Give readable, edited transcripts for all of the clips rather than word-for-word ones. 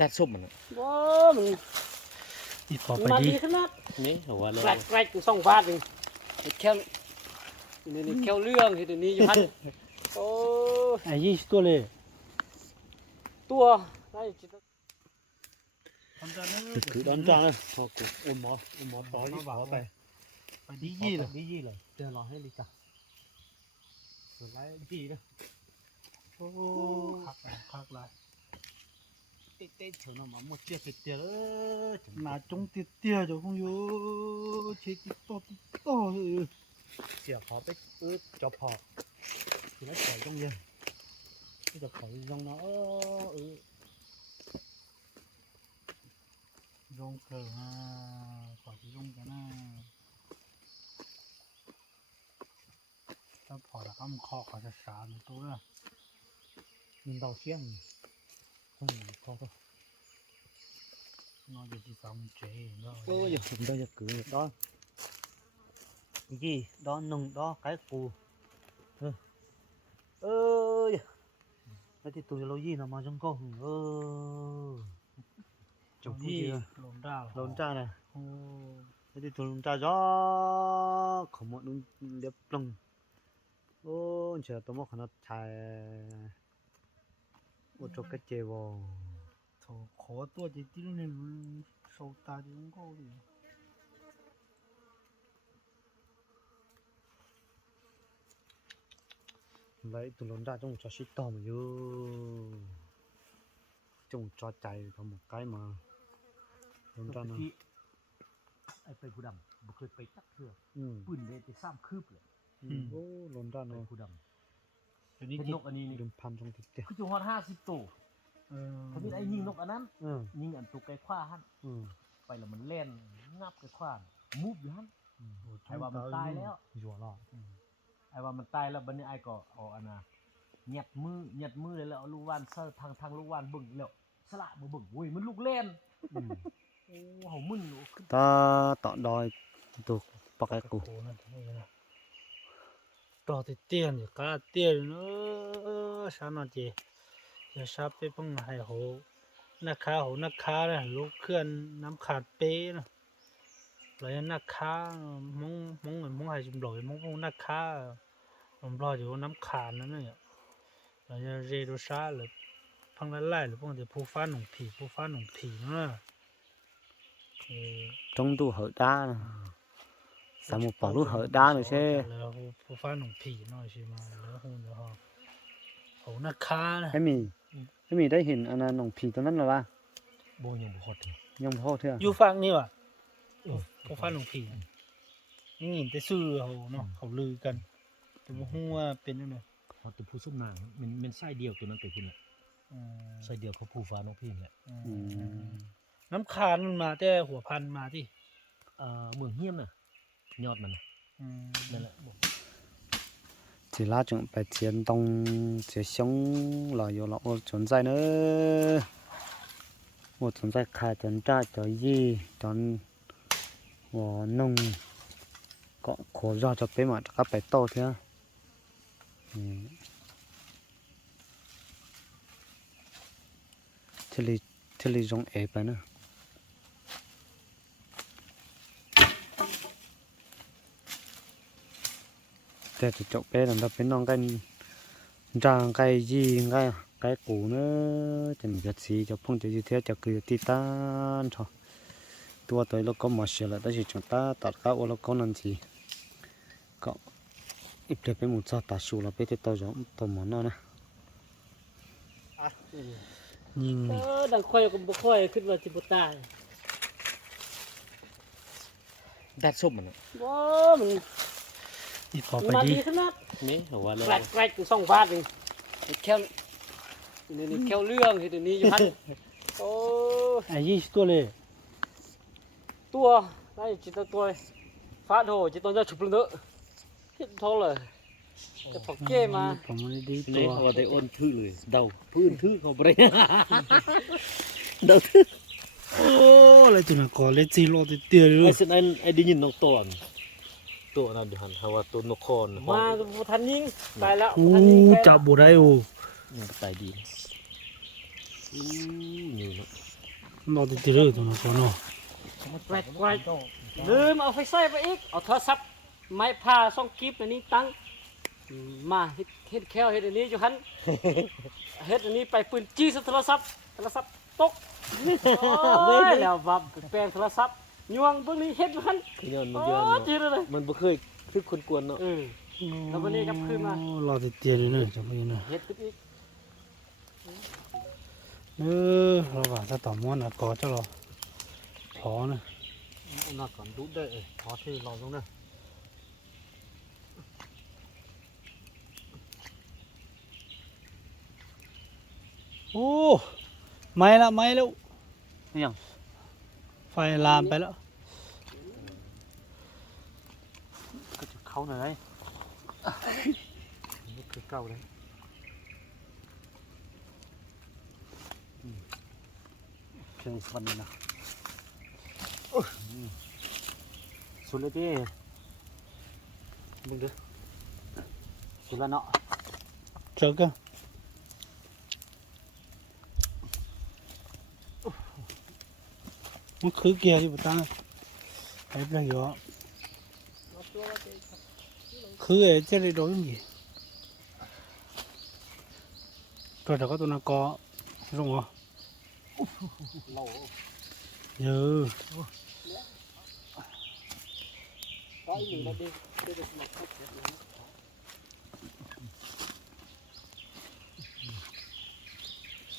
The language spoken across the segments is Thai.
ดัดซุปมันว้ามันอีพอไป มา ดี ดีขนาด นี่หัวเลย แกลกกูส่องฟาดนึงแค่นี่แค่เรื่องที่ตัวนี้อยู่ฮั่นโอ้ ไอ้ยี่ตัวเลย ตัวได้จิต คือด้านจ้างเลยพอกูอมหมอต่อยี่บ่าวไป ไปดียี่เลย ดียี่เลยเดี๋ยวรอให้ลิกาส่วนไรดีนะโอ้คักหลาย เต้เฉยๆมาหมดเจี๊ยบเตี้ยเลย หนาจงเตี้ยๆจะคงอยู่เช็ดโตเสียขอไปจอบพอคือแล้วขอต้องเยอะจะขอต้องเนาะลงเกลือขอที่ลงกันนะถ้าพอแล้วก็มันคอเขาจะสามตัว mình đầu xiên không có đâu nó chỉ sống chế đó ôi giờ chúng ta giờ cứ đó gì đó nung đó cái cù ơi cái thì tụi lâu gì nào mà trong con chồng gì lồn ra này ô cái thì tụi lồn ra gió không một đúng đẹp lông ô chờ tôi mất nó chạy ô cho cái chè bò thổ khó tua thì tí này sâu ta thì không có gì lấy tụi lồn ra trong cho shit to mà vô trong cho chạy có một cái mà lồn ra nó ไอ้ไปผู้ดำบ่เคยไปตักเถื่อ ừ ปืนเลยไปซ้ำคืบเลย ô lồn ra ไป nó ผู้ด ตัว ำ นี้ เป็นนกอันนี้นี่ đừng pan trong thịt tiền คือจุงฮอด50ตัวเขามีไอ้ยิงนกอันนั้น ừ ยิงอันตัวไก่คว้าหั่น ừ ไปแล้วมันเล่นงับไก่คว้ามูฟอยู่หั่นไอ้ว่ามันตายแล้ว rùa lọ ไอ้ว่ามันตายแล้วบัดนี้ไอ้ก็เอาอันน่ะยัดมือเลยแล้วเอาลูกวานเซอร์ทางลูกวานบึ้งแล้วสละบ่บึ้งโอ้ยมันลูกเล่น ừ โอ้เฮามึนอยู่ขึ้น ta tọt đòi tụt bọc cái củ đỏ thì tiền thì cá tiền nữa sao nó chị giờ sắpไปพงหายโหนักค้าเลยลูกเคลื่อนน้ำขาดเป๊ะนะเลยนักค้ามงหายจุ่มหลอยมงนักค้าผมรออยู่น้ำขาดนั่นเนี่ยเราจะเรดูซ่าหรือพังไล่หรือพวกจะผู้ฟ้าหนุ่มผีนะ trong tu hở đá nè sao một bỏ lúc hở đá nữa chứ แล้วผู้ฟ้าหนุ่มผีหน่อยใช่ไหมแล้วหุ่นแล้วโหนักค้านะ ให้มีได้เห็นอันนั้นหนองผีตัวนั้นหรอวะ บ่ยังบ่ฮอด ยังพ่อเถอะ อยู่ฝั่งนี่ว่ะผู้ฟ้าหนุ่มผีนี่เห็นแต่ซื่อเขาเนาะเขาลือกันแต่ว่าฮู้ว่าเป็นยังไง ฮอดตัวผู้สมนางมันไส้เดียวตัวนั้นไปพุ่นน่ะไส้เดียวเขาผู้ฟ้าน้องพี่นี่แหละ น้ำคานมันมาแต่หัวพันมาที่ เมืองเฮียมน่ะยอดมันน่ะนั่นแหละ chỉ là chúng phải chiến tông sẽ sống là vô là một chuẩn sai nữa một chuẩn sai khai chuẩn tra cho gì chuẩn của nông có khổ do cho bé mà các bé to thế thế li giống ép vậy nữaแต่จะจบไปแล้วเราเป็นน้องกันจางไก่ยีไก่กูเนอะจะมีกระสีจะพุ่งจะยืดเทียจะคือตีตานชอตัวตัวเราก็มาเสียแล้วแต่สิจังตาตัดข้าวเราก็นั่นสิก็อีกเดี๋ยวไปหมุนซาตัดสูเราไปที่ตัวจอมตัวหมอนนั่นนะ ยิง ดังค่อยก็บ่ค่อยขึ้นว่าสิบ่ตาย ดัดซุปมัน ว้ามัน อีพอไป มา ดี ดีขนาด นี่หัวเลย แกลกกูส่องฟาดนึงแค่นี่แค่เรื่องที่ตัวนี้อยู่ฮั่นโอ้ ไอ้ยี่ตัวเลย ตัวได้จิตตัวฟาดโหจิตตัวจะฉุบลงเด้อคิดท้อเลยจะถกเก้มา ผมไม่ดีตั นี่ ว เอาแต่อ้นทื่อเลยเดาพื้นทื่อเขาบ่ได้ เดาทื่อ โอ้อะไรตัวนั้นก่อนเลยจีรอติเตี้ยเล ไอ้ ย สิไอ้ได้ยินน้องตอนตัวนั้นอยู่หั่นเฮาว่าตัวนกคอน มาบ่ทันยิงตายแล้ว โอ้ บ่ทันยิง จับบ่ได้โอ้ มันก็ตายดีนี่เนาะ นอนติดเรือตัวนั้นก่อนเนาะ แกวดแกวดลืมเอาไฟใส่ไปอีกเอาโทรศัพท์ไม้พาส่องกิ๊บอันนี้ตั้งมาเฮ็ดแควเฮ็ดอันนี้อยู่หันเฮ็ดอันนี้ไปปืนจี้ใส่โทรศัพท์ตกโอ้ยแล้วบับแปลงโทรศัพท์ยวงเบิ่งนี่เฮ็ดอยู่หัน คือย้อนมัน โอ้ ย้อน จีเลย มันบ่เคยคือคนกวนเนาะ แล้ววันนี้กลับคืนมา รอติดเตียเลยเนอะจังเลยเนอะ เฮ็ดขึ้นอีก เราว่าถ้าต่อม้วนอ่ะก่อจะรอพอนะ อันนั้นก่อนดูได้พอที่รอตรงนั้น โอ้ไม่แล้ว ยัง ไฟลามไปแล้ว ก็จะเข้าหน่อยนี่คือเก่าเลยเครื่องฟันนะสุดเลยพี่มึงดูสุดแล้วเนาะ เจอกันมันคือเกียร์ที่ปตาไอ้เรื่องอยู่คือไอ้เจ้าเลยโดนยี่ตัวเด็กก็ตัวนักกอลงเหรอ เรา เยอะ ก็อีหนึ่งเราดีได้สมัครเข้าเสร็จแล้ว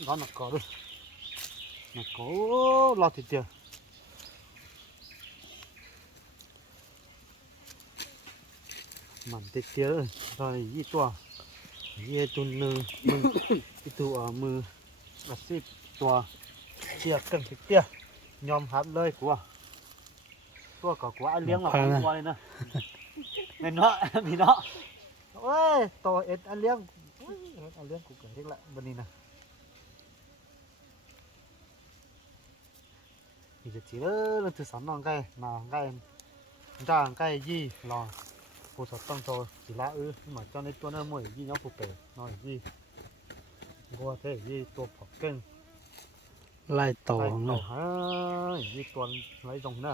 ร้อนหนักก่อด้วยหนักก่อรอติดเดียวมันติดเดียวเลยตอนยี่ตัวยี่ตัวหนึ่งมึงอีตัวมือละสิบตัวเชียร์กันติดเดียวยอมรับเลยกูตัวก็กูเลี้ยงหรอกกูเลยนะเป็นเนาะมีเนาะโอ้ยตัวเอ็ดเลี้ยงเลี้ยงกูเกิดเล็กละวันนี้นะอีจะจีเลยเราถือสามน้องไก่มาไก่จ้างไก่ยี่รอผู้สดต้องโตจีละมาเจ้าในตัวนั้นมวยยี่น้องผู้เป๋น้อยยี่กูว่าเท่ยี่ตัวผอกเก่ง ไล่ต่อ ไก่ เนาะ ฮะยี่ตัวไรตรงน่ะ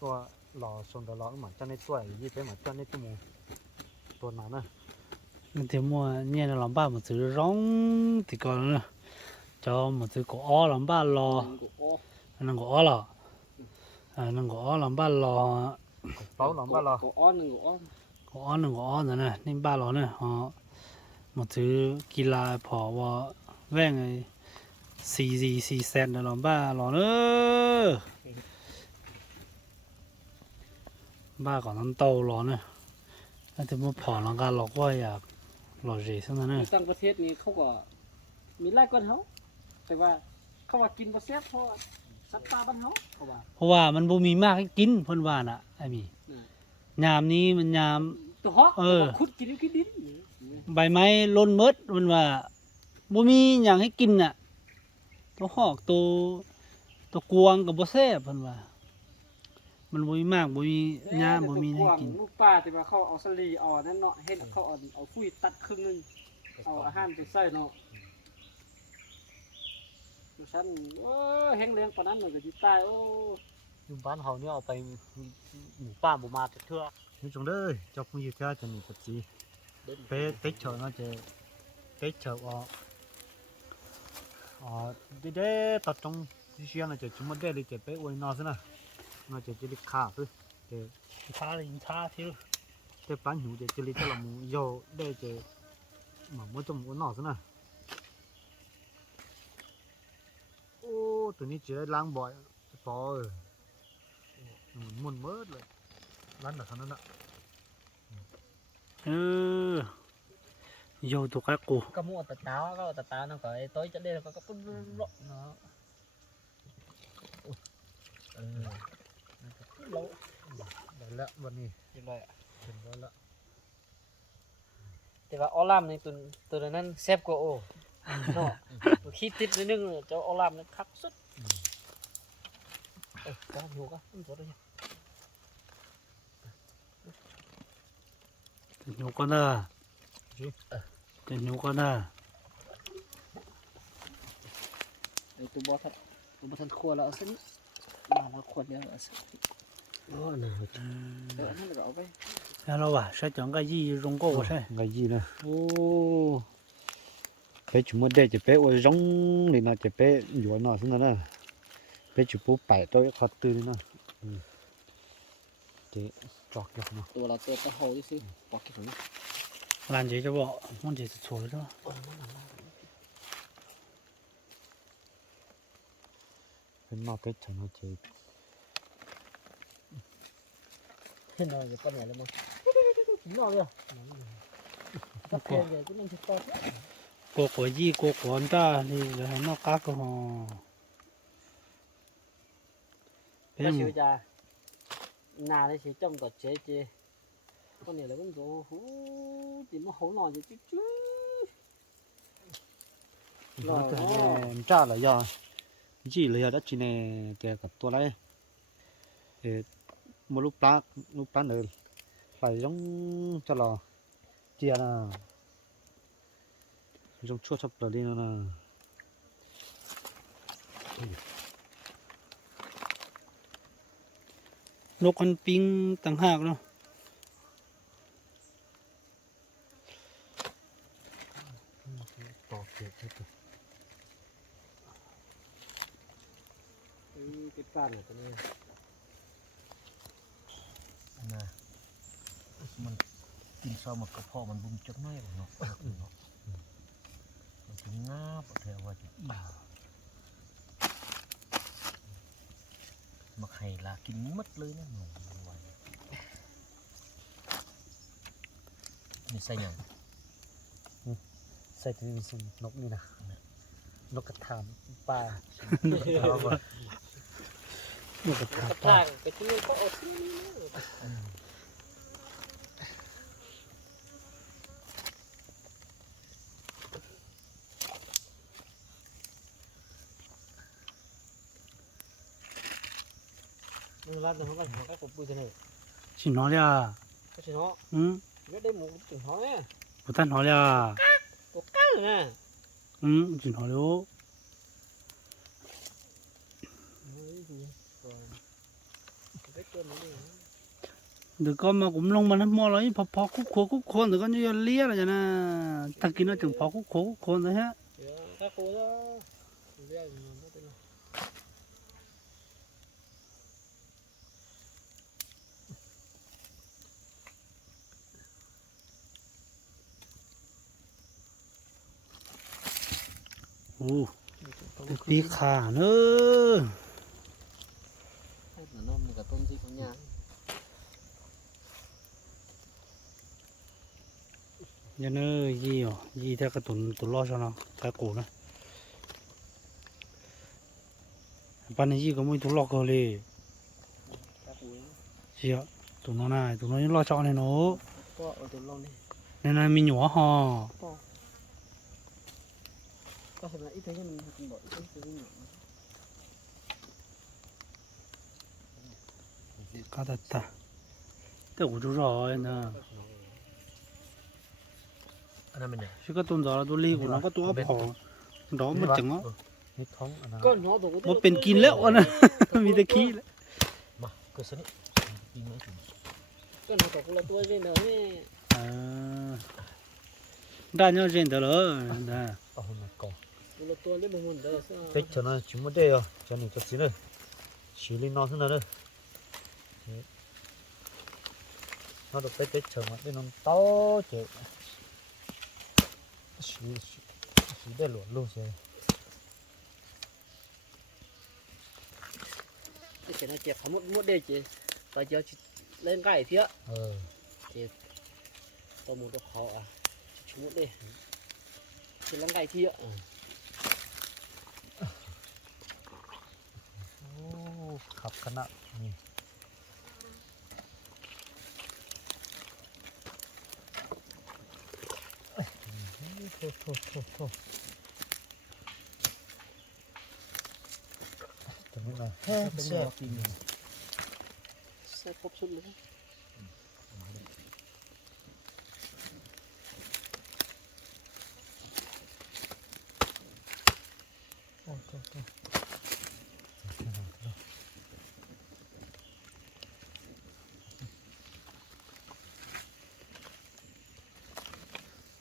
ตัวหล่อส่วนตัวหล่อมาเจ้าในตัวยี่ไปมาเจ้าในตัวหมูตัวนั้นน่ะ มันเดี๋ยวมัวเนี่ยเราบ้านมันซื้อร้องติก่อนเนอะจอมันซื้อก็อ้อหลังบ้านรออันนั้นก็อ้อหรออันนั้นก็อ้อหลังบ้านรอ เป้าหลังบ้านเรา ก็อ้อหนึ่งก็อ้อนั่นน่ะนี่บ้านเราเนี่ยอ๋อมันซื้อกีฬาพอว่าแว่งไอ้4เซนหลังบ้านเราเนอะบ้านก่อนน้ำเต้าร้อนเนี่ยถ้าจะมาผ่อนหลังการหลอกว่าอยากหลอกเสียสักนั้น ต่างประเทศนี่เขาก็มีไล่ก้อนเขาแต่ว่าเขาว่ากินบ่แซ่บเพราะสัตว์ป่าบ้านเขาเขาว่า เพราะว่ามันบ่มีมากให้กินเพิ่นว่าน่ะไอ้มียามนี้มันยาม ตัวเหาะขุดกินกินดิน ใบไม้ล้นหมดมันว่าบ่มีหยังให้กินน่ะตัวหอกตัวกวางก็บ่แซ่บเพิ่นว่า มันบ่มีมากบ่มียามบ่มีให้กิน ลูกป้าแต่ว่าเขาเอาสลีเอานั่นเนาะเฮ็ดเขาเอาฟุ้ยตัดครึ่งนึงเอาอาหารไปใส่เนาะดูฉันแห้งเลี้ยงปานนั้นมันก็สิตายโอ้อยู่บ้านเฮาเนี่ยเอาไปหมู่ป้าบ่มาเทื่อนี่จงเด้อจอกมือเทื่อจะมีปัจจีเป๊ะเต็กเฉยเนาะจะเต็กเฉยเด้ตัดตรงที่เชียงน่ะจะจุ่มได้เลยจะไปอวยนอซะนะน่าจะลิขาซะจะ ช้าเลยช้าที แต่ปันหูจะลิจะละมูโยได้จะหมาบ่จมอวยนอซะนะโอ้ตัวนี้จะได้ล้างบ่อยพอมุนเมิดเลยร้านแบบนั้นน่ะ โยตัวกักกู ก็mua tạt táo nó phải tối cho đây là có cái lọ nó lâu đấy làวันนี้เป็นไรอ่ะเป็นไรละแต่ว่าออลามนี่ตัวนั้นแซ่บกว่าโอ้เนาะขี้ติดนิดนึงเจ้าออลามนี่คักสุดก็อยู่ก็มันตัวนี้ nhổ con nè nhổ con nè Đây tôi bỏ thật ผมมาทันขวดแล้วเอาเส้นมาแล้วขวดเดียวเอาเส้น โอ้น่ะ อันนั้นเราเอาไป 然后吧，是讲个一用过我噻， cái gì nè ô bé chúng mình đây chỉ bé ôi rong thì nó chỉ bé nhồi nó xuống nè bé chụp bố bảy tôi khó tư nè chỉ chọt được mà ตัวเราตัวตะโหดิสิปอกกี่ถุง 烂姐就不，忘记是错了是吧？ bên nó bé chẳng nó chỉ เห็นหน่อยจะปั้นใหญ่เลยมั้งนอกเลยตะเกียบเลยก็มันจะตอก 果一果大，你然后那嘎个哈， ก็ชิวจะนาเลยสิจมกับเจ๊เจ๊คนนี้เลยก็รู้หูตีมันหูหน่อยจะจุ๊จุ๊ nó cái cha là do gì là đó chỉ này cái gặp tôi đấy một lúc lá nữa phải giống cho là chia nè giống chua sắp rồi đi nè นกมันปิ้งต่างหากเนาะ ต่อเก็บให้ตัว cái pan này cái này อันน่ะมันกินซ้อมกับกระเพาะมันบุ้มจักหน่อยเนาะเนาะมันจะงาบแถวว่าจะอีมาไข่ลากินมัดเลยนะหนูไว้นี่ใส่หยัง ใส่ที่มีสิ่งนกนี่นะนกกระถางปลา นกกระทา cái ปลา thang cái thứ có ở thứ mình làm được không có cái cục bụi thế này ชินหอเลยอ่ะ cái gì nó อืม biết đây một chừng nó nè บุตันหอเลยอ่ะ có cá rồi nè อืมชินหอเลย cái cơm nó đi เดี๋ยวก็มากุมลงมาน้ำมอเลยพอคุกโคนเดี๋ยวก็จะเลี้ยอะไรจ้ะนะถ้ากินแล้วถึงพอคุกโคนนะฮะ các cô đó biết nó tên là โอ้ปีขาเนอะ nó một cái tôm gì của nhà ยันเนอยี่อ๋อยี่ถ้ากระตุนรอดใช่ไหมใช้กูนะปันนี้ยี่ก็ไม่ตุนรอดก็เลย các cô เชียตุนน้อยตุนน้อยรอดช่องเลยเนาะ có ở từ lâu này นั่นมีหนัวห่อ có thể là ít thế nhưng mình cũng bỏ ít thế nhưng mà ก็ตัดแต่กูจะรอนะ อันนั้นเป็นหยัง ชื่อก็ตุนรอตัวลีกูน้องก็ตัวพอดอกมันจังอ่ะ นี่ท้องอันนั้น có nó đồ มันเป็นกินแล้วอ่ะนะ มีแต่ขี้แล้ว มาเกิดสนิทปีนี้ถึง cái nó đồ là tôi trên đó nè ได้เนาะเจนเด้อเลยนะ เอามาก่อน tôi là tôi lấy một nguồn đó sao เป็ดcho nó chúng mình đây rồi cho nên cho xí nữa xí lên nó thế nào đây nó đượcเป็ดchờ mà bên nó to chứ xí đây luôn rồi cái chuyện này chẹp không một đề chị và giờ chị lên cái phía tôi muốn được họ à chúng một đề chị lên cái phíaขับขนาดนี่โทษตรงนี้นะ เสื้อปีนี้ sẽ cốp xuống luôn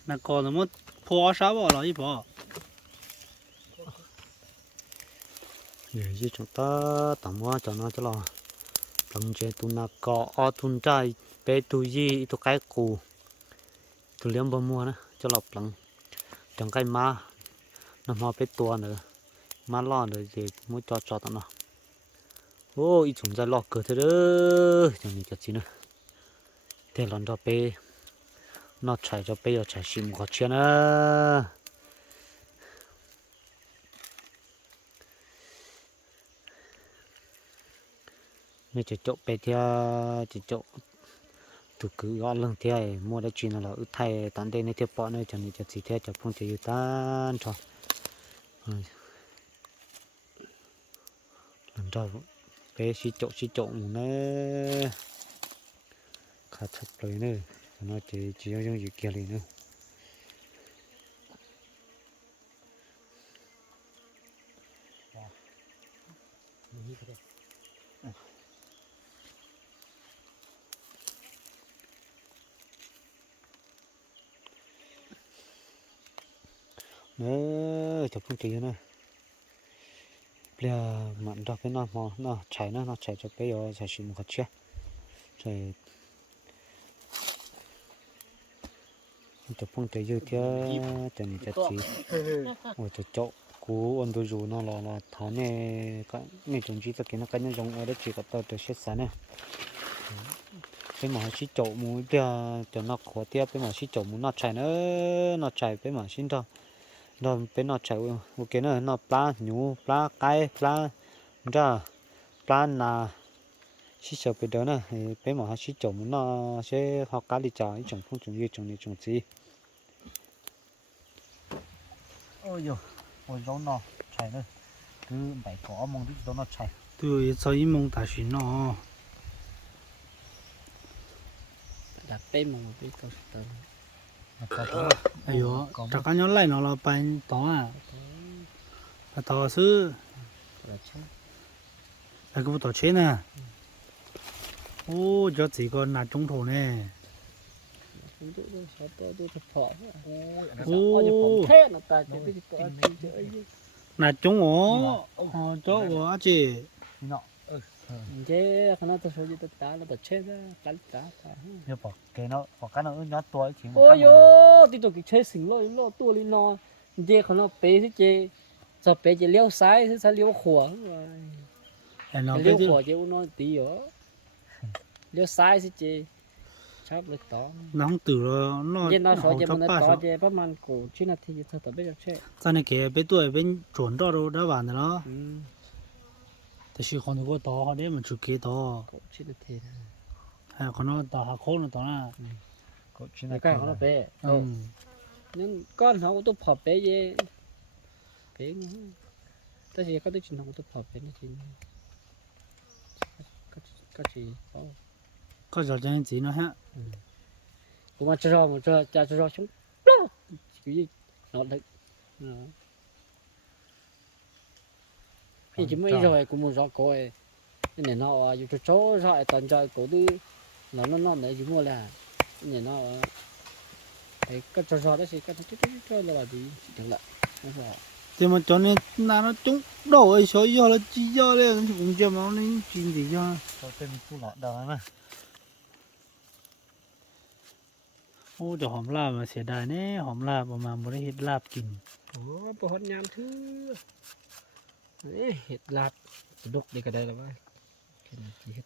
那搞什么破啥吧了一包， giờ gì chúng ta tạm mua cho nó cho lo tầm chế tu na có ở tuần trai bé tu gì tu cái cù tu liếm bơm mua nữa cho lọc lằng trong cái má nó mà bé tua nữa má lo nữa thì muốn cho tao nó ô ít chúng ta lọc cửa thế đó cho nên cho gì nữa thế lần cho bé nó chạy cho bé chạy xìm khó chơi nữa nên chỉ chỗ bé thì chỉ chỗ tụ cứ gọi lần thì muaได้chuyện là ở thay tán đây này thì bỏ này cho nên cho chỉ theo cho phong chỉ tan cho lần cho bé xí chỗ nữa khá thật rồi nữa nó chỉ trong gì kia này nữa nữa cho phong chỉ nữa bây giờ mặn cho cái nó chảy cho cái rồi chảy xịn một chút rồi cho phong chỉ dư theo cho nên cho chỉ rồi cho chỗ cú ôn đồ dù nó là tháo này cái này chúng chỉ tất cả nó cái nhân giống ở đây chỉ có tao được xét sáng này cái mà chỉ chỗ muốn theo cho nó khó theo cái mà chỉ chỗ muốn nó chảy cái mà xin thôi rồi bên nó chạy ok nó pla nhú pla cái pla ra pla là chỉ sợ bên đó nè bên mà chỉ trồng nó sẽ học cá đi chợ trồng không trồng gì trồng này trồng gì ôi yo ôi giống nó chạy nữa cứ bảy cỏ mong đi giống nó chạy 对，早一梦大学呢， đặt bé mong bé tao tao 哎呦，这个鸟来了搬到啊，那到是 là chứ 那个不多钱呢？哦，这几个拿中头呢？ cũng tự nhiên sao tao đi thật phỏ Ô. thế là ta chỉ biết có gì chơi拿中哦，哦，这我阿姐， nọ chứ không nói tao số gì tao ta là tao chết ra cắn cá như bỏ cái nó nhỏ tuổi thì ôi yo đi tụi cái chơi xỉn lo tua đi nó chứ không nói bé chứ chứ sao bé chỉ liêu sai chứ sao liêu khổ 哎，那 liêu 个 khổ chứ nó tí ở liêu sai chứ chứ chắp được to 那红豆了，那 chứ nó số chứ 好 mình 八 to 少， chứ bắt man cổ chứ là thì thật tao biết được chứ 咱那个别对边转到都打完的了， ừ 但是可能我到好点嘛就给到， cổ chứ là thì 哎，可能到还可能到啦， có chuyện cái này cái nó bé 嗯， nhưng con họ cũng tốt phở bé gì bé ta chỉ có tới chuyện họ cũng tốt phở bé này thì có gì có 个小真钱了哈， cũng mà cho một cho chúng đó cái gì nó được thì chỉ mấy rồi cũng muốn rõ coi cái này nó dù cho chó rồi toàn cho cổ đi nó để chúng mua là cái này nó cái cho đó thì cái cho là gì chẳng lẽ nó rõ 对嘛，叫你拿那中到哎小要了几要嘞，公家忙的经济呀， cho tên tu lọ đời mà โอ้จะหอมลาบมาเสียดายเนี่ยหอมลาบประมาณบริเฮ็ดลาบกิน ủa bộ hot nhám thứ hết lạt đục đi cái đây là vậy cái này chỉ hết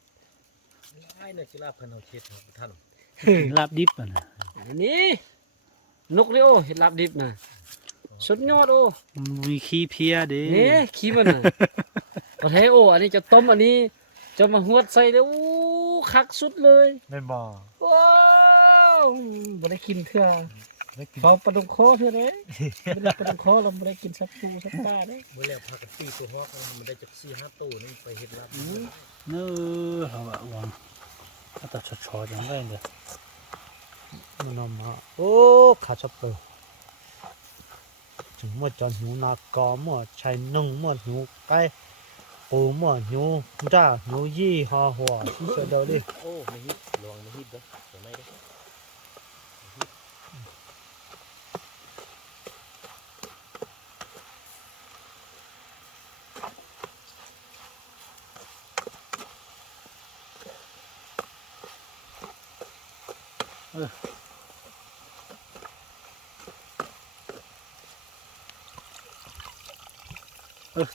ไอ้เนี่ยจิลาเพิ่นเอาเฮ็ดให้ท่าน กินลาบดิบอ่ะนะ นี่นกเลยโอ้เห็ดลาบดิบน่ะสุดยอดโอ้ มันมีขี้เพียเด้ นี่ขี้มันน่ะประเทศโอ้อันนี้จะต้มอันนี้จะมาหวดใส่เลยโอ้คักสุดเลย nên bò ว้าวบ่ได้กินเถื่อ đấy kì พอปลาดุกคอเถื่อเด้ไม่ได้ปลาดุกคอเราบ่ได้กินสักตูสักตาเด้ มื้อแล้วพากันตีตัวฮอกมันได้จัก4-5ตู้นึงไปเฮ็ดลาบ เนื้อเขาแบบว่าถ้าตัดชอๆจังได้เนี่ย nó nằm mà ô khá chấp rồi chúng mà cho nhú na có mà chạy nông mà nhú cái cổ mà nhô ra nhô gì hoa hoa chỉ sợ đâu đi โอ้ไม่ฮิตระวังไม่ฮิตเด้อเดี๋ยวไม่ได้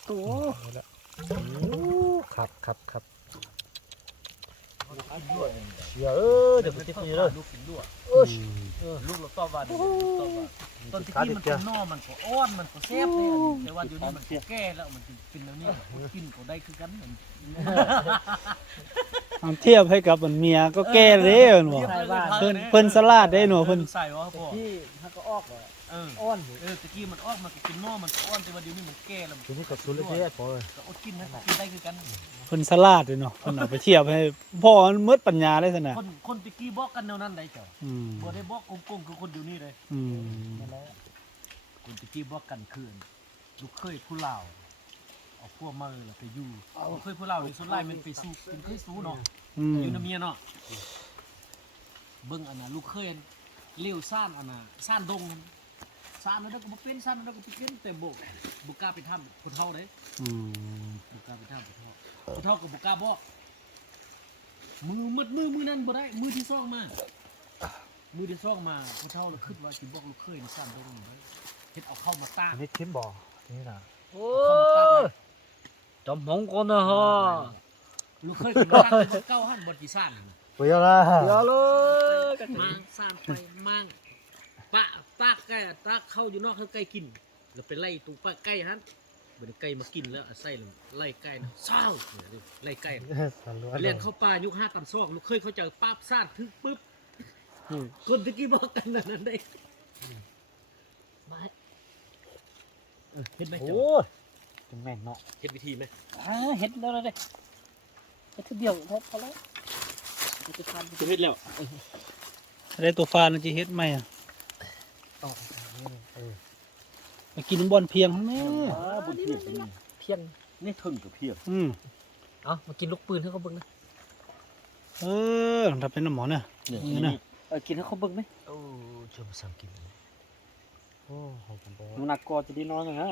ตัว khắp khắp khắp ơi được cái tiếp như rồi ลูกกินด้วย ôi ลูกเราต้อวันลูกต้อวันตอนที่มันก็นอมันก็อ้อนมันก็แซ่บเลยแต่ว่าเดี๋ยวนี้มันก็แก่แล้วมันกินแล้วเนี่ยกินก็ได้คือกัน เอาเทียบให้กับมันเมียก็แก่เลยหนูเพิ่นสลัดได้หนูเพิ่น ใส่วะพ่อ ที่ถ้าก็ออกอ่ะ เออ อ้อนอยู่ ตะกี้มันออกมันก็กินนอมันก็อ้อนแต่ว่าเดี๋ยวนี้มันแก่แล้ว cái này có số lượng thế có rồi ก็อดกินนะกินได้คือกัน เพิ่นสลัดเลยเนาะเพิ่นเอาไปเทียบให้พ่อมันมืดปัญญาได้ซั่นน่ะ คนตะกี้บอกกันแนวนั้นได้เจ้า อืม บ่ได้บอกกงๆคือคนเดี๋ยวนี้เลย อืม นั่นแหละคนตะกี้บอกกันคืนลูกเคยผู้ลาวเอาพวกมาแล้วไปอยู่ลูกเคยผู้ลาวนี่สุดท้ายมันไปสู้เป็นเคยสู้เนาะ อืม อยู่นำเมียเนาะเบิ่งอันน่ะลูกเคยเลี้ยวซ่านอันน่ะซ่านดงซ่านนั่นก็บ่เป็นซ่านนั่นก็บ่เป็นแต่บ่กล้าไปทำผู้เฒ่าเด้ อืม บ่กล้าไปทำผู้เฒ่าก็บ่กล้าบอกมือนั้นบ่ได้มือที่สองมามือที่สองมาผู้เฒ่าแล้วคิดว่าสิบอกลูกเคยนี่ซ่านดงนี่เด้เฮ็ดเอาเข้ามาตาก cái này kiếm bò thế nào โอ้จอมหงคนนะฮะ ลูกเคยกินข้าวเก้าหั่นบ่กี่ซ่านนี่ bây giờ là เดี๋ยวเลยกัน มางซ่านไปมางปะตากไก่ตากเข้าอยู่นอกให้ไก่กินแล้วไปไล่ตูปะไก่หั่นบ่ได้ไก่มากินแล้วอาศัยแล้วไล่ไก่นะเศร้าเนี่ยไล่ไก่นะ sản lúa เรียนเข้าป่ายุค5 ตันซอกลูกเคยเขาเจอป้าบซ่านทึกปึ๊บคนตะกี้บอกกันนั้นได้มาเห็นไหมจ๊ะ ôi cái mèn nọ เห็นวิธีไหม เห็ดแล้วเลยเห็ดเดียวพอแล้วจะทาน จะเห็นแล้ว ได้ตัวฟ้าน่ะสิเฮ็ดไหมอ่ะไปกินบ่อนเพียงแม่ บุญเพียร เพียง นี่ถึงกับเพียร อืม เอามากินลูกปืนให้เขาเบิ่งนะ เออถ้าเป็นน้ำหมอเนี่ย นี่นะ กินให้เขาเบิ่งไหม โอ้ชมสามกิน ô hộp còn bò มันหนักกอจะดีนอนนะ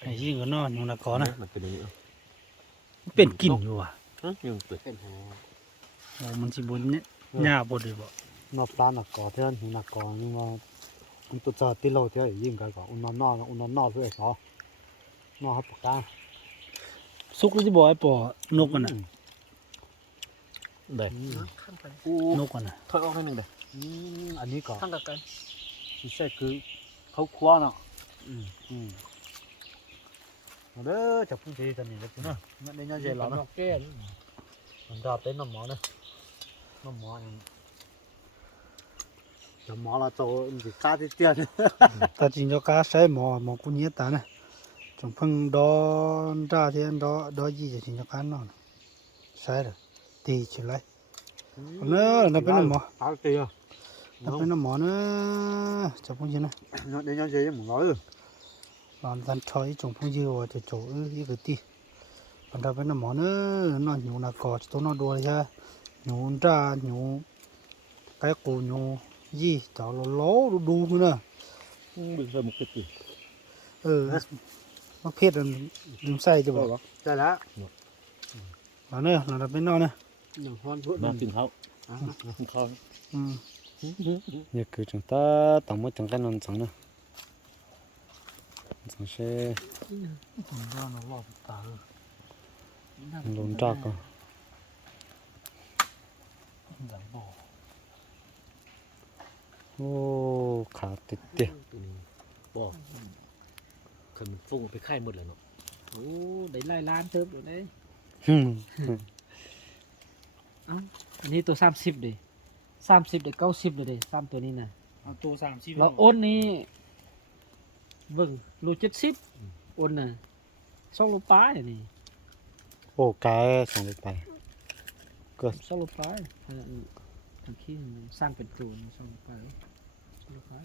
ไอ้ยิ่งก็นอนอยู่นะก่อนนะ มันเป็นอย่างนี้ มันเป็นกลิ่นอยู่อ่ะ ยังเปิด เป็นหา โอ้มันสิบ่เนี่ยหญ้าบ่ได้บ่ nó pla nó có thế thì nó có nhưng mà cũng tụt giờ tí lâu thế nhưng cái có nó no rồi đó nó hấp cá สุกแล้วสิบ่ไอ้ปอนกมันน่ะ ได้ ข้างไป นกมันน่ะ ถอยออกให้หนึ่งเด้ anh ấy có ข้างกัน chỉ sẽ cứ khâu khoa nó nó đỡ chụp cái gì tầm này được nữa nó đây nhau dễ lắm แก้ มันดาบเป็นน้ำหมอนะน้ำหมออย่างน้ำหมอเราโตมันกล้าที่เตี้ยเนี่ย แต่จริงเจ้ากาใช้หมอกุเนียตานะจงเพิ่งดอนจ้าเทียนดอยี่จะจริงเจ้ากานอนใช่เลยตีเฉยเลยเนอะนั่นเป็นน้ำหมอ ตาเตี้ย นั่นเป็นน้ำหมอนะจับพุ่งยืนนะ nó đây nhau dễหมูน้อย นอนกันถอยจงพุ่งยืนว่าจะโจยี่ก็ตีมันทำเป็นน้ำหมอเนอะนอนอยู่นักกอดตัวนอนดูเลยใช่อยู่จ้าอยู่ไปกูอยู่ยี่เจ้าโลดูมึงนะ ดึงใส่หมกติ มะเขือลืมใส่จะบอกว่า ใช่แล้ว เอาเนอะเราเป็นนอนเนอะ หนึ่งห้อนพุ่น มากินเขากินเขา นี่คือจังตาต่างหมดจังกันนอนจังนะจังเช่ นอนรอบตา ลงจากก็ หลังบ่อ โอ้ขาติดเตี้ย บอกเคยมันฟุ้งไปไข่หมดเลยเนาะ โอ้ได้ไล่ล้านเทิบเลย อืม อันนี้ตัว30ดิ30ได้90เลยดิ3ตัวนี้นะ เอาตัว30 เราโอนนี่เบิ่งโล70โอนน่ะ2โลปลายนี่ โอ้แกส่งไปก็ 2โลปลายทางขี้สร้างเป็นตัว2โลปลาย2โลปลาย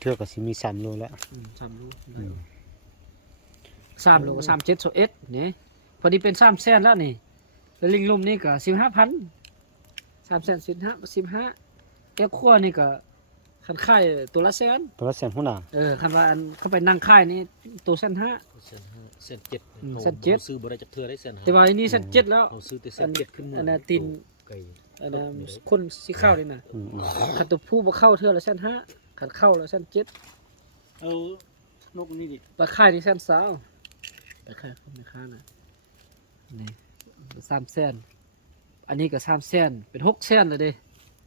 เทือกก็สิมี3 โลแล้ว 3โลได้3โล37 21นี่ พอดีเป็น300,000แล้วนี่แล้วลิงลมนี่ก็15,000 300,000 15แก้วคั่วนี่ก็คันค่ายตัวละแสน ตัวละแสนหุ่นน่ะ คันว่าอันเข้าไปนั่งค่ายนี่ตัว1,500,000 เส้นเจ็ด เส้นเจ็ด ซื้อบ่ได้จากเธอได้เส้น แต่ว่าอันนี้เส้น7แล้ว เราซื้อแต่เส้นเจ็ดขึ้นมา อันนั้นตีน ไก่ อันนั้นคนสิเข้านี่น่ะ อืม คันตัวผู้บ่เข้าเทื่อละ1,500,000คันเข้าละ1,700,000 เอานกนี่ดิ ปลาค่ายนี่120,000ปลาค่ายเขาไม่ค่าน่ะนี่300,000อันนี้ก็300,000เป็น600,000เลยเด้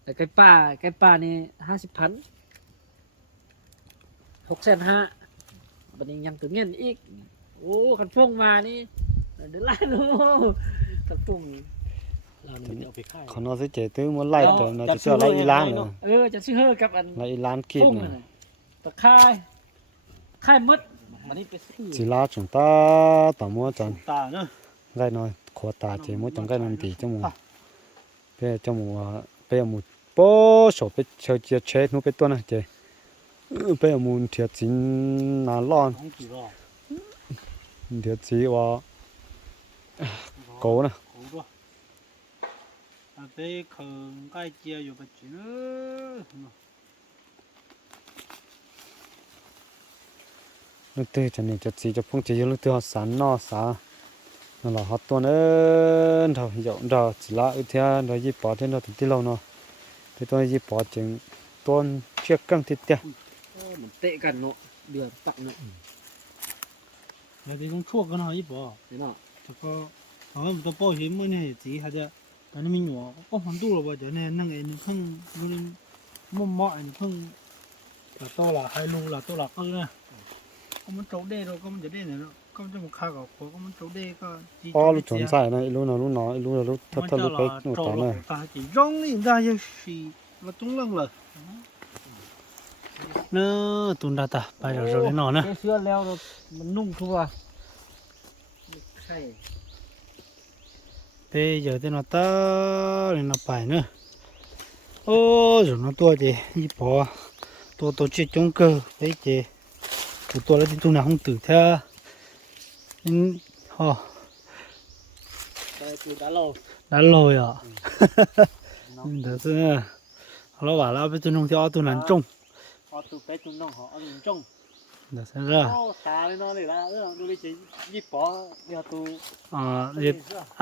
แต่ไก่ป่านี่50,000 650,000บัดนี้ยังตัวเงี้ยอีกโอ้คันพงมานี่เดือนละโลคันพง เราเนี่ยเอาไปขาย เขานอนสิเจตื้อมันไล่ตัวน่ะจะเชื่อไล่อีหลานน่ะ จะซื้อเฮอกับอัน ไล่อีหลานกิน พง น่ะ น่ะตะค่ายมดอันนี้ไปซื้อ สิลาจงตาตามัวจัน ตาเนาะ ไล่น้อยขวตาเจมัวจังไก่นันตีจมูกเป้จมูกเป้หมูโป้โฉไปเชยเชนูไปตัวน่ะเจเป้หมูเทียจินนาร้อน ของกี่รอบ เทียจีว่าโกน่ะ โอ้ด้วยอันเต้เขิงใกล้เจียอยู่ปัจจุบัน นึกตื่นจะนี่จะจีจะพุ่งจะยืนนึกตื่นสารนอสานั่นแหละฮอตตัวเนินเท่าหยอกดอจิละอุทยานดอยยี่ปอเท่านั้นถึงที่เราเนาะที่ตัวยี่ปอจึงต้นเชือกกังติดเตี้ย เหมือนเตะกันเนาะเดือดปักเนาะ เดี๋ยวต้องชั่วกันหน่อยป่ะ เนาะ แล้วก็เอามันตัวโป้หิมมันเนี่ยจีเขาจะอันนี้มีหัวก็หันตู้เราบ่เดี๋ยวเนี่ยนั่งเองเพิ่งมันมั่วมั่วเองเพิ่งแต่ตัวละให้ลุงละตัวละก็นะก็มันโจเด้เราก็มันจะเด้เนี่ยก็มันจะมาฆ่ากับคนก็มันโจเด้ก็จี อ๋อลูกจนใส่นะลูกน้อยลูกน้อยลูกลูกถ้าลูกไปหนูตาเนี่ย ตาจีร้องนี่ได้ยังสีเราต้องเรื่องเลยเนอะตุนดาตาไปเดี๋ยวเราได้นอนนะ เชื่อแล้วมันนุ่มทั่วใช่ bây giờ thì nó ta thì nó phải nữa ô rồi nó tua gì đi bỏ tua chết chống cơ đấy chị tua là đi tua nào không tử theo nhưng ho ไปกูđã lâu đã lồi à được chưa nó bảo là bây giờ nông theo tua nắn trông พอตูไปตูน้องเขาเอาหนึ่งจ้อง được xem ra โอ้ตาเลยนอนเลยละดูดิจียี่ปอเดี๋ยวตู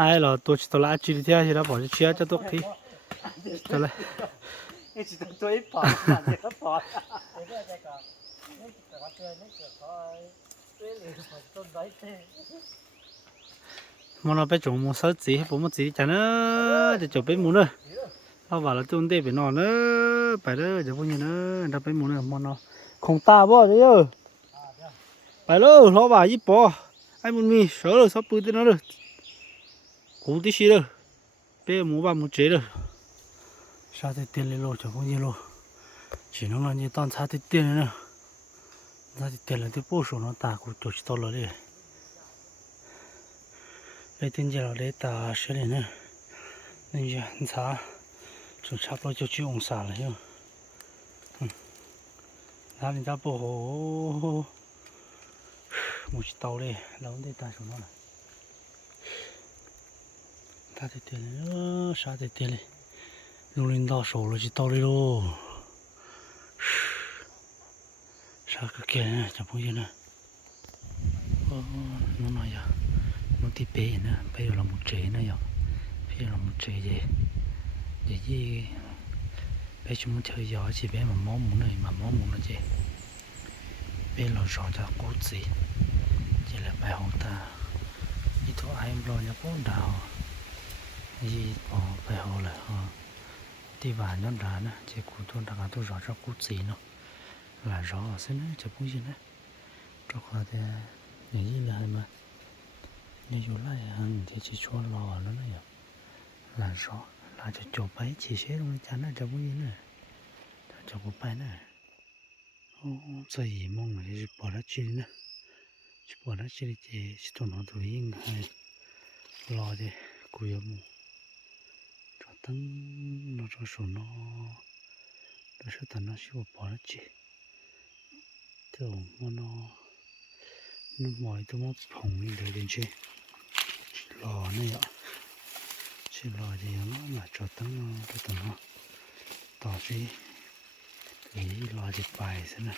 ai là tôi chỉ tôi lá chỉ theo thì nó bỏ cho chia cho tôi thì cho lại ไอ้จีตัวยี่ปอเดี๋ยวปอเดี๋ยวใจก่อนแต่ว่าเจอไม่เกิดคอยเรื่องเลยต้นไม้เท่ mà nó phải trồng một số gì bố một gì chả nữa thì trồng bên muốn nữa nó bảo là tôi để bên nó nữa phải đó giờ bao nhiêu nữa đập bên muốn nữa mà nó không ta bao đấy ơi phải đó nó bảo ít bỏ ai muốn mi sợ rồi sắp bự tới nó rồi cú tí xí rồi bé muốn bảo muốn chế rồi sao thì tiền lên lô cho bao nhiêu lô chỉ nó là như toàn sao thì tiền nữa sao thì tiền là cái bố số nó tả của chỗ to rồi đi bây giờ giờ để ta sẽ lên nữa nên giờ sao chúng sắp lo cho chịu ông xả rồi hiểu làm gì ta bố một chiếc tàu đây lâu để ta xuống nó này ta thì tiền nữa sao thì tiền này lúc lên đào sổ rồi chiếc tàu đây luôn sao cái kia này chẳng bao nhiêu nữa nó nói giờ nó thì bé nữa bây giờ là một chế nữa giờ bây giờ là một chế gì bé chúng mình chơi gió chỉ bé mà món muốn này mà món muốn là gì bé là rõ cho cố gì chỉ là bài học ta đi thôi ai lo nhà bốn đào gì bỏ bài học là đi vào nhóm đá nữa chỉ cụ thôn đặc tôi rõ cho cố gì nó là rõ ở xin nữa cho bố gì nữa cho qua thì những gì là mà nếu dù lại hàng thì chỉ cho lò nó này là rõ là cho chỗ bấy chỉ sẽ không chán là cho bố gì nữa cho bố bay nữa giờ gì mong mà chỉ bỏ ra chi nữa chỉ bỏ ra chi thì chỉ tụi nó tụi yên hay lò thì cùi ở mù cho tăng nó cho số nó sẽ tận nó sẽ bỏ ra chi thường mà nó mỏi tôi mất phòng đi để đến chi lò này ạ chỉ lò gì nó mà cho tấm nó tỏ gì thì lò gì bài xem nào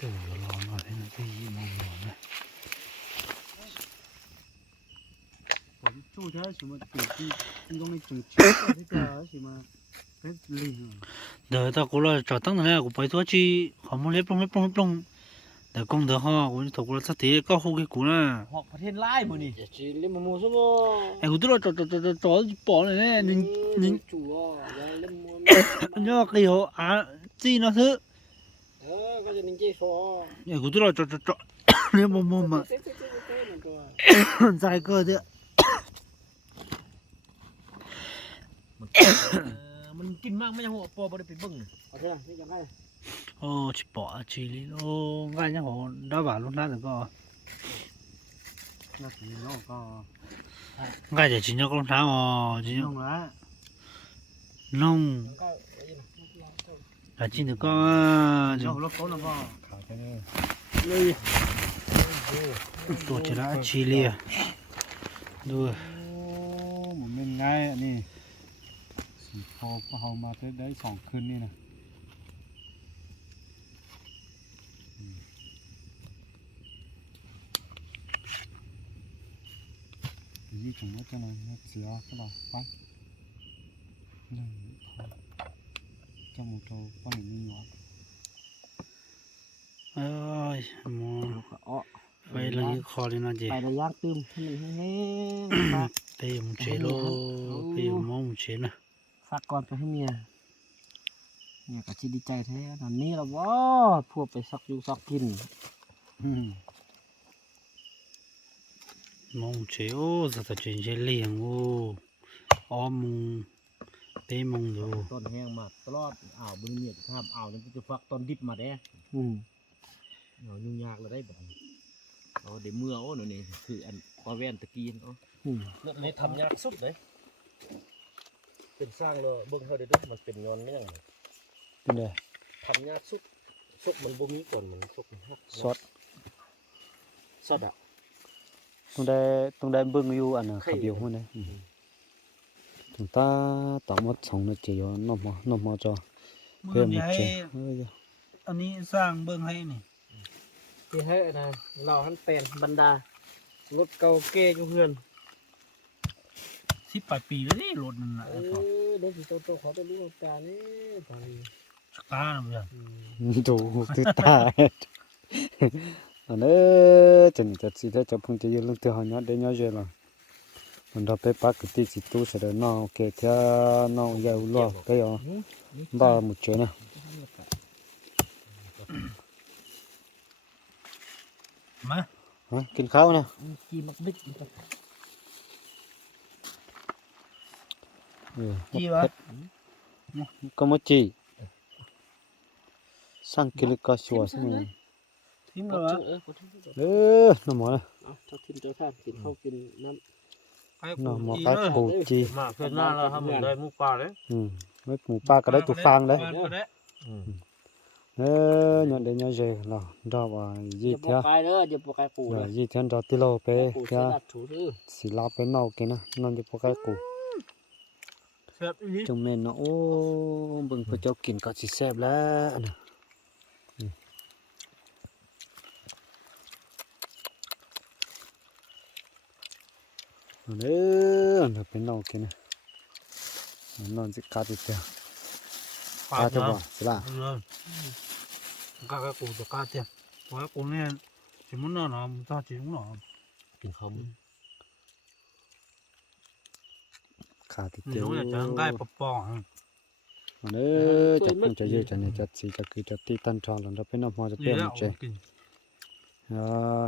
từ lò nó thế nó cái gì mong mỏi này chú thế chỉ mà từ trong này từ trước tới giờ chỉ mà cái lìn đời ta cũng là cho tấm này cũng phải thua chi không muốn lép lông để công được ho cũng thuộc là sát thế có khu cái cũ nè หอกประเทศไล่มื้อนี่ giờ chỉ lên mua số mòไอ้กูตัวเราbỏ này nè nhìn chủ giờ lên mua nhớ cái hồ chi nó thứ có giờ mình chơi phòไอ้กูตัวเราเนี่ยmà dài cơ thế มันกินมากไม่ยังหัวปอบ่ได้ไปเบิ่ง ở thế nào bây giờ ngay ô chỉ bỏ chỉ lý ô ngay nhá hồ đã bảo lúc nãy rồi có là thì nó có ngay để chỉ nhớ con tháo mà chỉ nhớ không lá nông là chỉ được có nó lúc có nó có khảo cho nên tổ chỉ đã chỉ lìa đưa một bên ngay nàyสีโฟก็เอามาได้2 คืนนี่นะยี่ถึงว่าจะนอนเสียก็รอไปหนึ่งจมูกโตป้อนหนึ่งหยอด ơi mà ọ vậy là như kho lên nó gì phải là giang tươm cho mình hết bây giờ một chế lô bây giờ mong một chế nè phát con cho hết míaเนี่ยก็สิดีใจแท้ตอนนี้เราบ่พวกไปซักอยู่ซักกิน mong chế ô giờ ta chuyển chế liền ô om bê mong rồi ต้นแห้งมาตลอดอ่าวบ่มีเนี่ยห้ามอ่าวยังจะฟักตอนดิบมาเด้ อืม เอายุ่งยากแล้วได้บ่เอาได้เมื่อโอ้นี่คืออันพอแว่นตะกี้เนาะ อืม เรื่องนี้ทำยากสุดเลยเป็นสร้างเลยเบิ่งเฮาได้ด้วยมันเป็นงอนไม่ยัง เป็นไง ทำยากสุดมันบ่มีก่อนมันสุกฮัก สด สดอ่ะ ต้องได้เบิ่งอยู่อันน่ะขับอยู่หุ่นเลยchúng ta tỏ một sống nó chỉ có nó mò cho มือ เพิ่ม ให một ญ่ chế อันนี้สร้างเบิ่งให้นี่ ที่ให้นะเราหันเป็นบรรดารถเก่าเก้อยู่เพื่อน 18 ปีแล้วนี่รถนั่นน่ะ รถสิโตๆขอไปรู้ตานี่ตานี่ สตาร์นะเพื่อน ดูตื่นตาอันนี้จะนี่จะสิได้จะพุ่งจะยืนลงเตือนเนาะได้เนาะเจล่ะมันเราไปปักติดสิตู้เสร็จเนาะเกเทียเนาะยาวล้อไปอ๋อบ้าหมดเจนะ มา ฮะกินข้าวนะ กีมักบิ๊ก จีวะ ก็มาจีสั่งกินก็ชัวร์ใช่ไหม ทิ้งเลยวะ น้ำหมอนะ เอาเจ้าทิมเจ้าท่านกินข้าวกินน้ำ น้ำหมอกัดปูจี มาเพื่อนหน้าเราทำได้หมูป่าเลย ไม่หมูปลาก็ได้ตัวฟางเลย ก็ได้ nhận đến nhau về là đó và gì อย่าป thế กไก่เด้ออย่าปกไก่ปู và เลย gì thế đó tí lâu ปู bé ใส่ kia ดัดถูซื้อ xì lao bé nâu kia nè nó đi bao cái củ แซ่บอีหลี trong men nó ô bưng có cho kín có chỉ xếp lá nè nữa nó bé nâu kia nè nó chỉ cá thì theo ปลา cá เนาะ cho bọn sẽ là เลยกากระปูตัวกาเตียกากระปูเนี่ยจิมันน่ะนะมันตาจิมันน่ะ กินข้าว cá thì เดี๋ยว theo อยากจะง่ายปอ nữa chắc không cho dư cho này chắc chỉ cho cứ cho tí tan tròn là nó phải nằm hoa cho ๆเดี๋ยว bé เอา một chơi กิน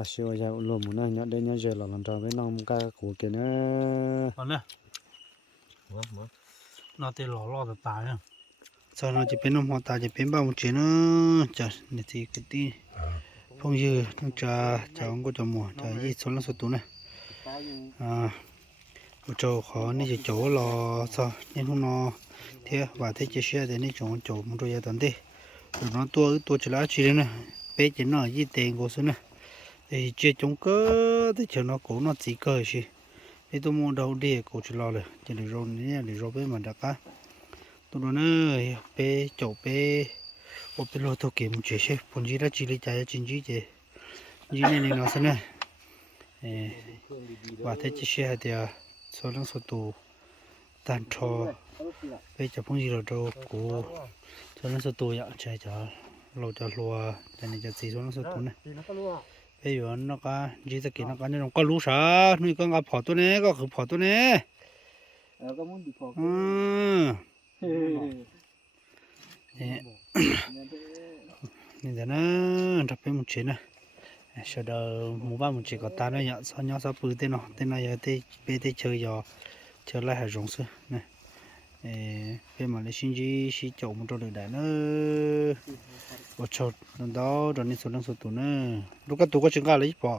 siêu giờ luôn muốn nói nhớ đến nhớ giờ là lần đầu với nông ca của kia nữa ตอนนี้ มา น่าจะหล่อรอดตายอ่ะตอนนั้นจะเป็นน้ำหัวตาจะเป็นบ้ามุจีนะจะในที่กติพงยืต้องจะองก็จะหมดจะยี่ส่วนละสุดตัวนะกูโจขอนี่จะโจรอซะนี่พวกนอเทียว่าเทียจะเชื่อแต่นี่โจมันตัวใหญ่ตอนที่ตัวนั้นตัวจะละชีเลยนะเป๊ะจะน่ายี่เตงกูซะนะแต่เจ้าจงก็แต่เจ้าnó cổ nó chỉ cơ gì cái tôi mua đầu đi cổ chỉ lo rồi chỉ để rồi này để rồi bên mà đã cá tôi nói nữa bé chỗ bé ô bé lo tôi kiếm chuyện xem phần gì đó chỉ lấy trái chính gì chứ gì này nó xem này và thế chỉ xe thì số lượng số tù tan trò bây giờ phong gì rồi đâu cổ số lượng số tù vậy chạy cho lâu cho lúa cho nên cho xí số lượng số tù này bây giờ nó có chỉ là cái nó có những con lúa sao nuôi con ngọc phò tôi nè có khử phò tôi nè nên là nó tập bên một chuyện này sau đó mua ba một chuyện có ta nó nhận sau nhau sau bự tên nó giờ tên bé tên chơi giờ chơi lại hay rong sư này bên mà lấy xin gì xin chậu một chỗ được đấy nữa một chỗ đó rồi nên số lượng số tụ nữa lúc cái tụ có chừng cả lấy bỏ